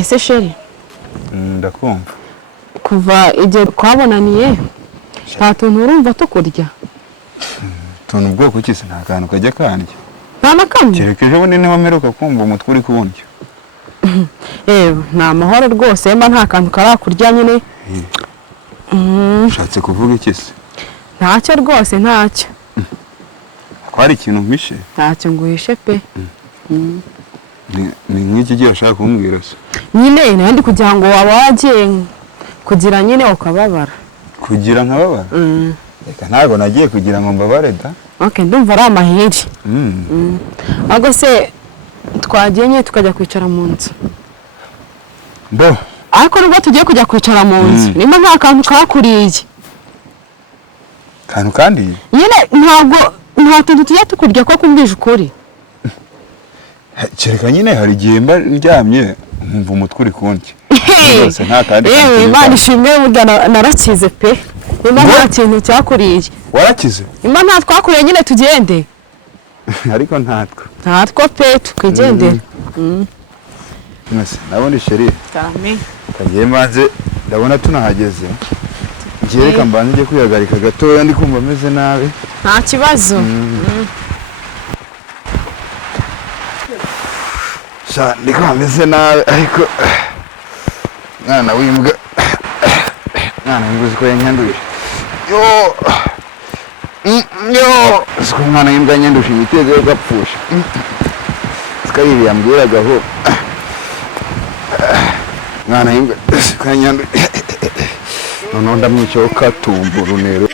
ese sheri ndakumva kuva igihe twabonaniye nta tuntu urumva tukurya tuntu ubwoko ki nta kantu kajya kandya nta na kamwe kereka ejo bundi niho mperuka kumva umutwe uri kundya ni amahoro rwose mba nta kantu karakurya nyine ushatse kuvuga iki se ntacyo rwose ntacyo ko hari ikintu mpishe ntacyo nguhishe pe ni nk'iki gihe ashaka kumbwira se nyine nandi kugira ngo waba wagiye kugira nyine ukababara kugira nkababara reka ntabwo nagiye kugira ngo mbabare da okay ndumva ari amahiri ahubwo se twagiye nyine tukajya kwicara mu nzu bo ariko nubwo tugiye kujya kwicara mu nzu nimba nta kantu kakuriye kantu kandi nyine nta tuntu tujya tukurya ko kumbwije ukuri kereka nyine hari igihe mba ndyamye nkumva umutwe uri kundya rwose nta kandi Imana ishimwe burya narakize pe nimba nta kintu cyakuriye warakize nimba nta twakuriye nyine tugende ariko ntatwo pe tukigendere nabundi sheri kagiye maze ndabona tunahageze ngiye reka mbanze njye kwihagarika gatoya ndi kumva ameze nabi nta kibazo ndi kumva ameze nabi ariko mwana w'imbwa uzi ko yanyanduye uzi ko umwana w'imbwa yanyanduje igitego yo gapfusha sikayiri yambwiraga aho mwana w'imbwa ko yanyanduye noneho ndamwicaho katumba urunero